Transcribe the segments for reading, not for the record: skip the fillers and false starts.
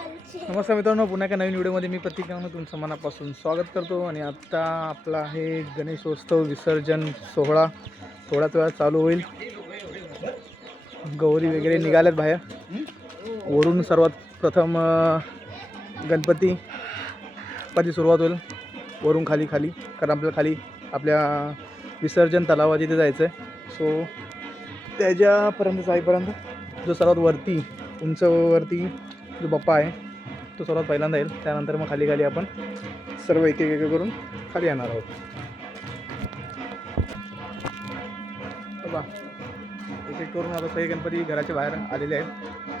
नमस्कार मित्रांनो, पुन्हा एका नवीन व्हिडिओमध्ये मी प्रतीकानं तुमचं मनापासून स्वागत करतो. आणि आता आपला आहे गणेशोत्सव विसर्जन सोहळा थोड्याच वेळात चालू होईल. गौरी वगैरे निघाल्यात बाहेर. वरून सर्वात प्रथम गणपती बाप्पाची सुरुवात होईल. वरून खाली कारण आपल्याला खाली आपल्या विसर्जन तलावाच्या इथे जायचं आहे. सो त्याच्यापर्यंत जाईपर्यंत जो सर्वात वरती उंचवरती जो बाप्पा आहे तो सर्वात पहिल्यांदा येईल. त्यानंतर मग खाली आपण सर्व एक करून खाली येणार आहोत. बघा, एक करून आता सगळे गणपती घराच्या बाहेर आलेले आहेत.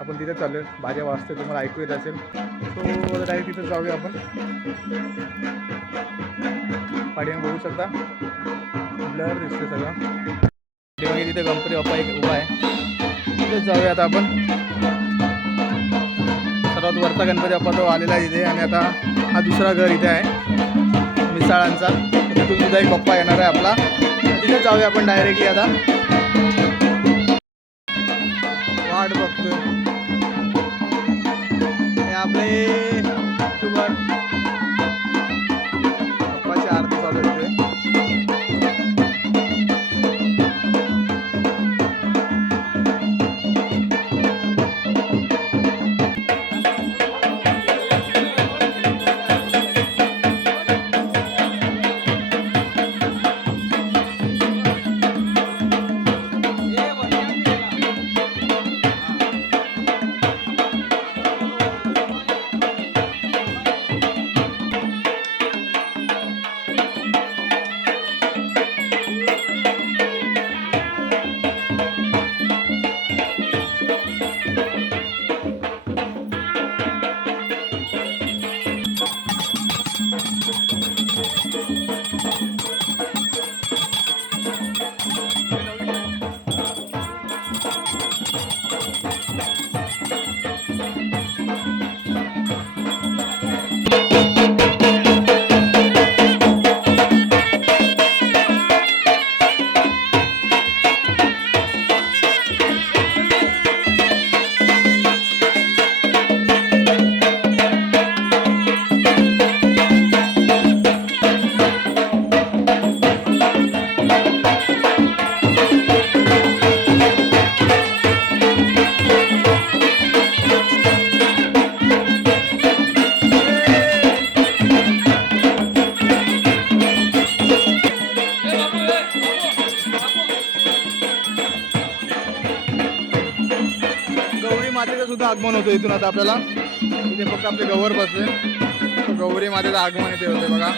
आपण तिथे चाललो आहे. बाजा वाजते, तुम्हाला ऐकू येत असेल. सो डायरेक्ट तिथं जाऊया आपण. पाठीमागे बघू शकता, ब्लर दिसते सगळं. पाठीमागे तिथे गणपती बाप्पा एक उभा आहे. तिथेच जाऊया आता आपण. सर्वात वरचा गणपती बाप्पा तो आलेला आहे इथे. आणि आता हा दुसरा घर इथे आहे मिसाळांचा. तिथून सुद्धा एक बाप्पा येणार आहे आपला. तिथे जाऊया आपण डायरेक्टली. आता वाट बघतोय आपले युट्यूबर बाप्पाची आरती चालू होते. मातेचं सुद्धा आगमन होतं इथून. आता आपल्याला इथे फक्त आपले गौर बसले. गौरी मातेचं आगमन इथे होते बघा.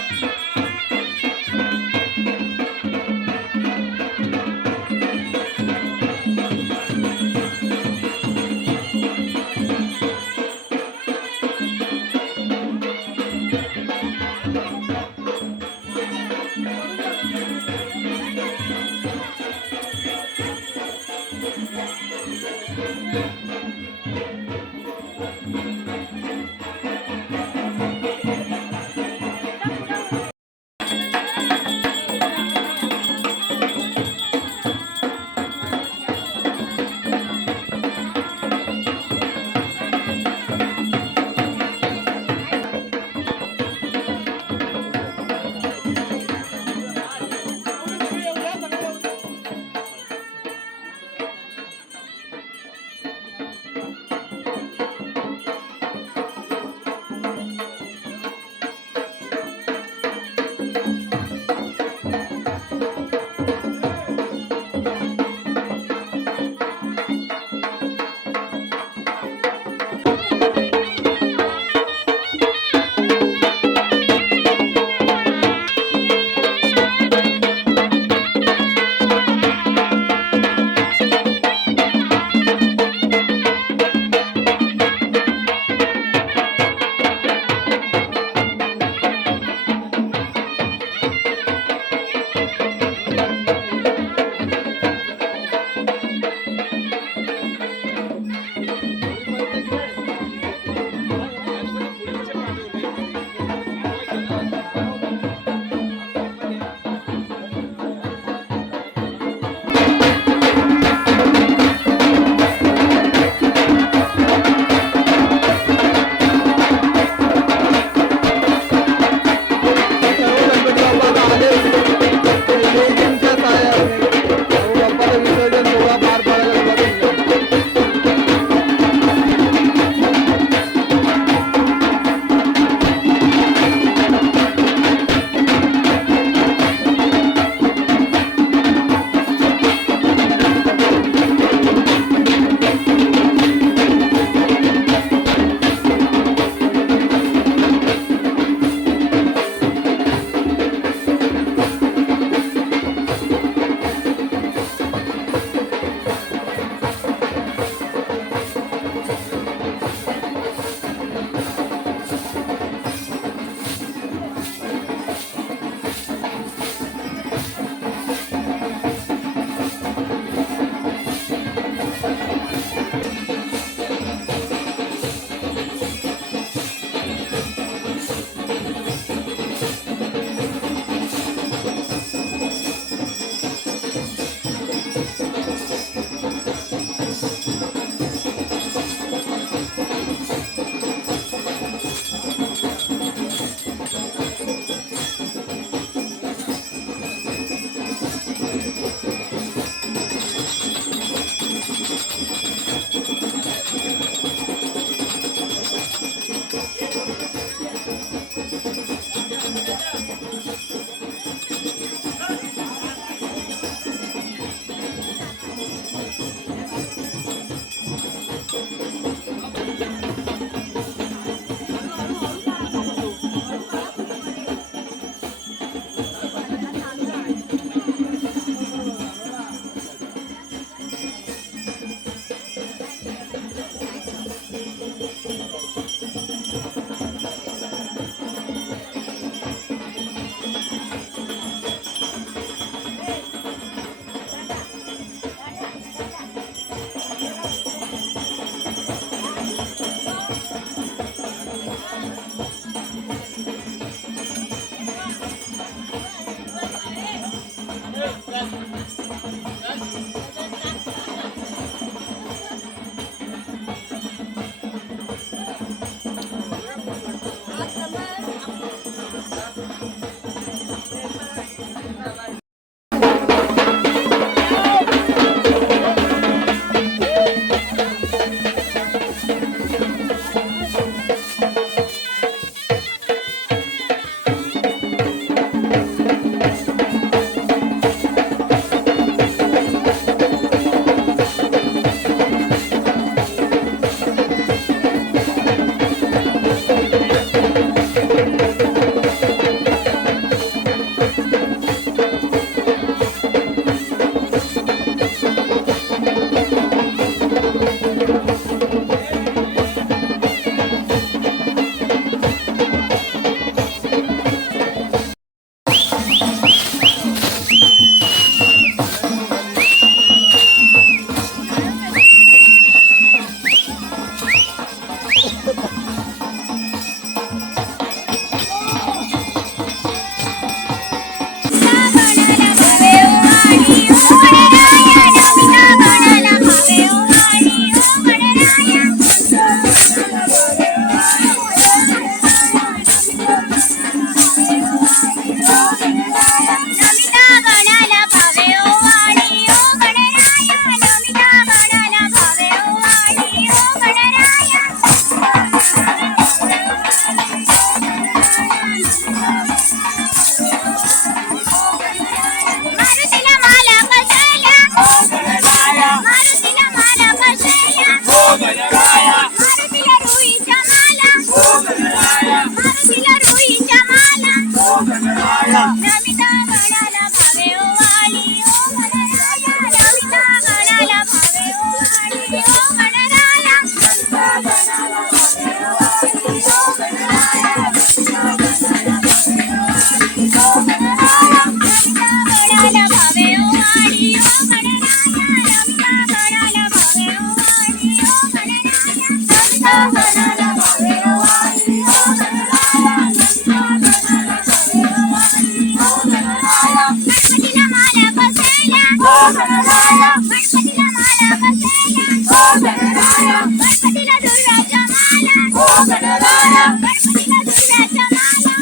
गणराया गणपतीला माला बसवल्या गणराया गणपतीला दुर्व्याच्या माला गणराया गणपतीला दुर्व्याच्या माला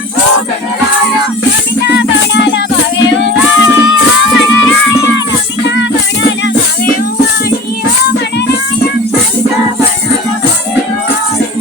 गणराया नमिता गणाला भावे ओवाळी गणराया नमिता गणाला भावे ओवाळी गणराया नमिता गणाला भावे ओवाळी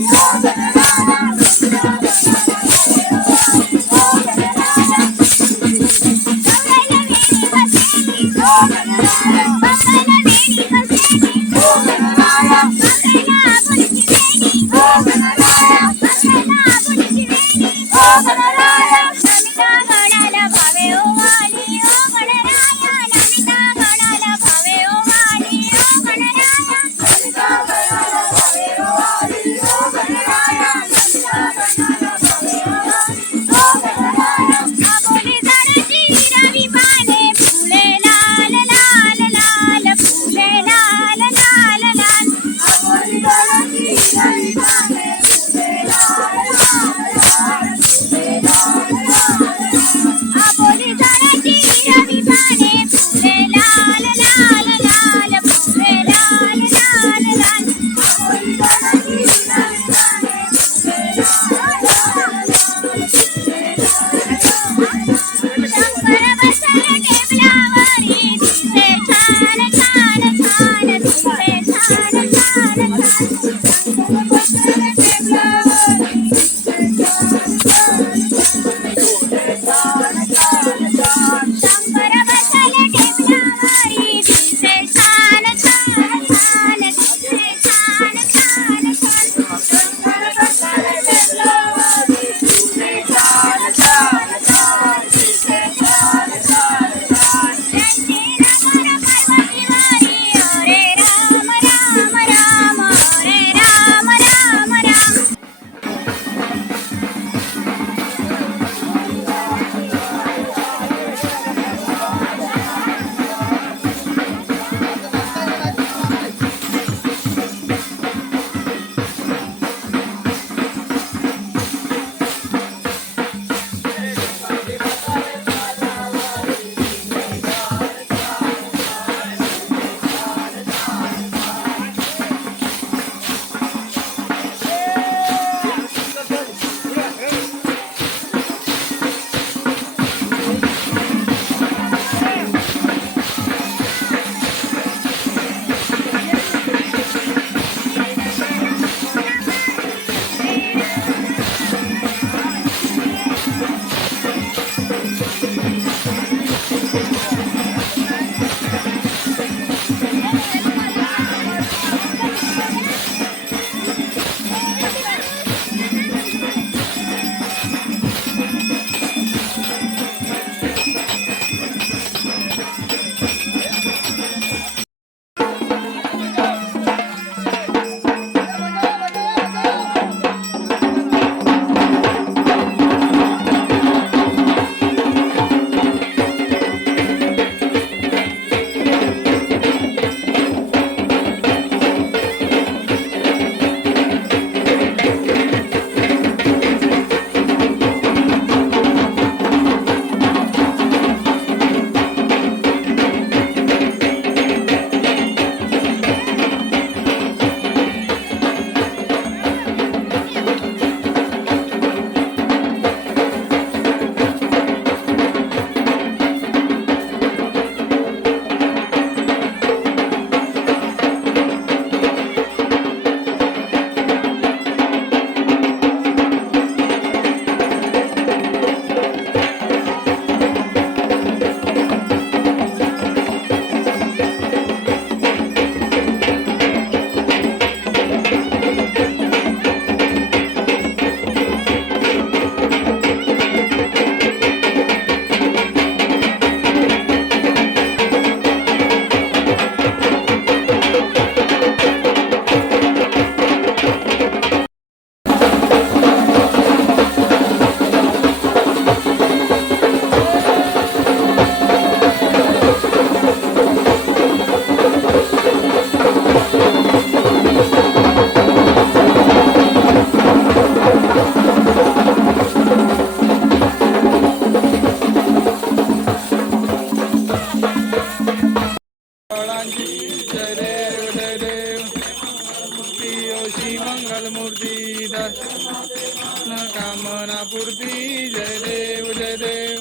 दर्शन कामना पूर्ती जय देव जय देव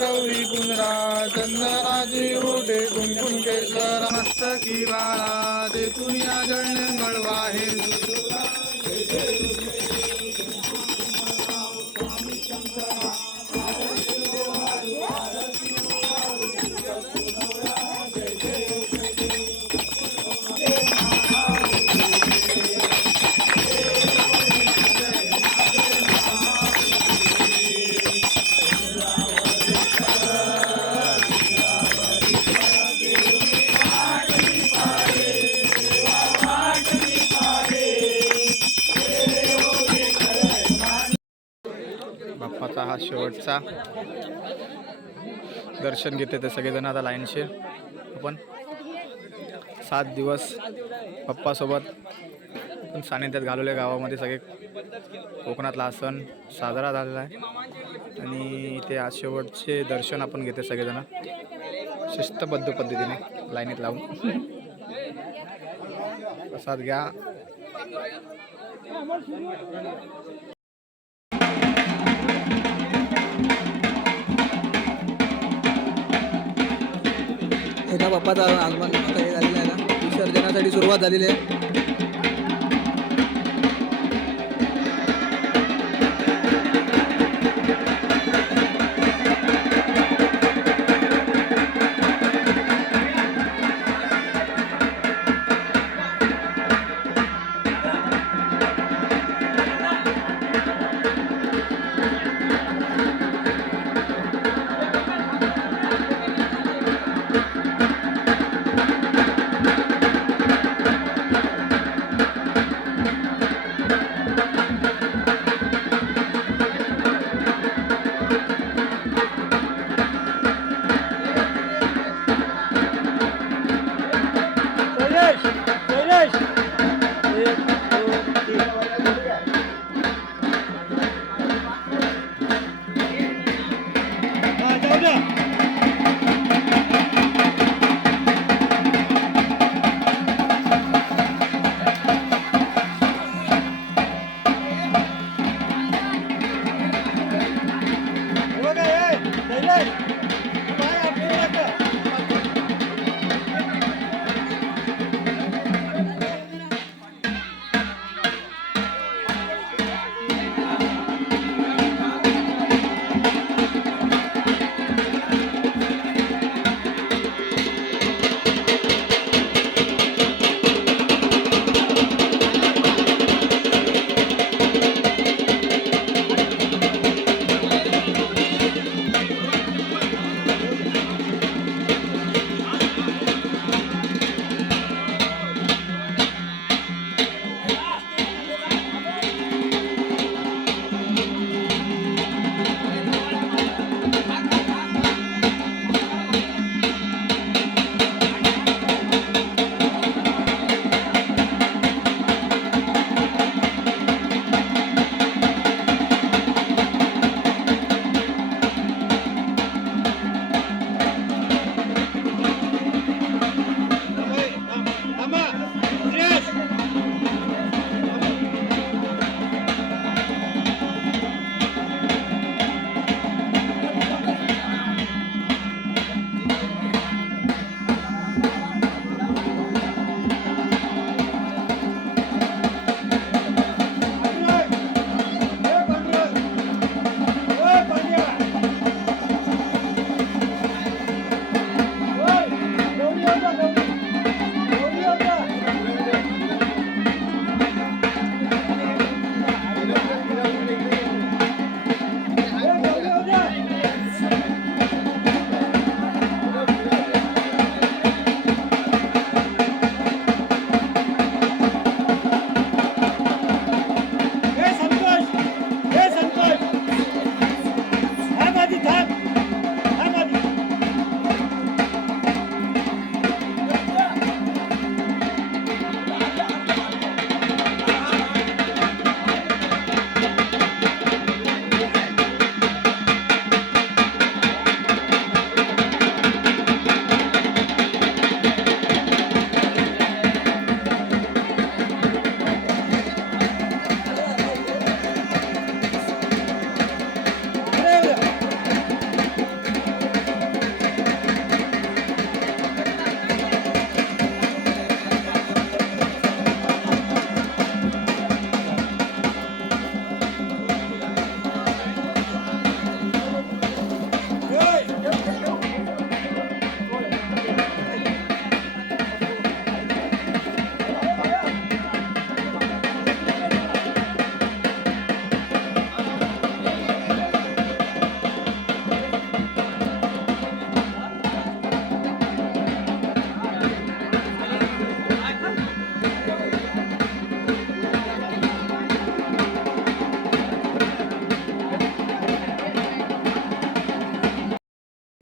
गौरी पुनरा चंदनाची ओढे कुंकुम केशर मस्तकी बाळा ते तुनिया जळण गळवाहे बाप्पाचा हा शेवटचा दर्शन घेते ते सगळेजण आता लाईनशे आपण 7 दिवस बाप्पासोबत पण सानिध्यात घालवले गावामध्ये सगळे कोकणातला हा सण साजरा झालेला आहे आणि ते आज शेवटचे दर्शन आपण घेते सगळेजण शिस्तबद्ध पद्धतीने लाईनीत लावून प्रसाद घ्या एका बाप्पाचं आगमन आता हे झालेलं आहे ना विसर्जनासाठी सुरुवात झालेली आहे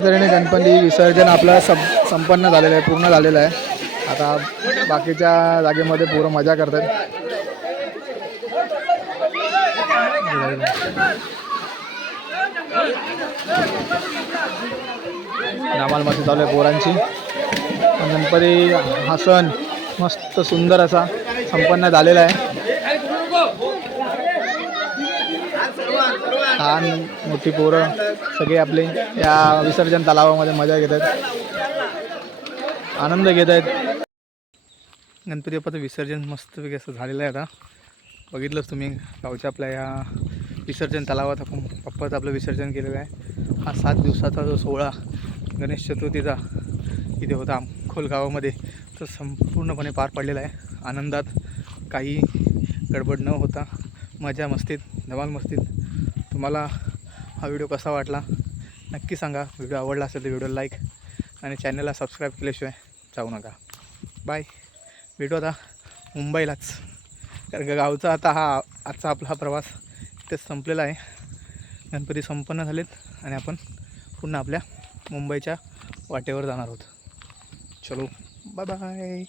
तऱ्हेने गणपती विसर्जन आपलं संपन्न झालेलं आहे, पूर्ण झालेलं आहे. आता बाकीच्या जागेमध्ये पूर्ण मजा करतात. धमाल मस्ती चालू आहे पोरांची. गणपती हा सण मस्त सुंदर असा संपन्न झालेला आहे. लहान मोठी पोरं सगळे आपले या विसर्जन तलावामध्ये मजा घेत आहेत, आनंद घेत आहेत. गणपती बाप्पाचं विसर्जन मस्तपैकी असं झालेलं आहे. आता बघितलंच तुम्ही गावच्या आपल्या या विसर्जन तलावात आपण बाप्पाचं आपलं विसर्जन केलेलं आहे. हा 7 दिवसाचा जो सोहळा गणेश चतुर्थीचा इथे होता खोल गावामध्ये, तो संपूर्णपणे पार पडलेला आहे. आनंदात, काही गडबड न होता, मजा मस्तीत, धमाल मस्तीत. तुम्हाला हा व्हिडिओ कसा वाटला नक्की सांगा. व्हिडिओ आवडला असेल तर व्हिडिओला लाईक आणि चॅनलला सबस्क्राईब केल्याशिवाय जाऊ नका. बाय. भेटू आता मुंबईलाच, कारण का गावचा आता आजचा आपला हा प्रवास इथेच संपलेला आहे. गणपती संपन्न झालेत आणि आपण पुन्हा आपल्या मुंबईच्या वाटेवर जाणार आहोत. चलो बाय बाय.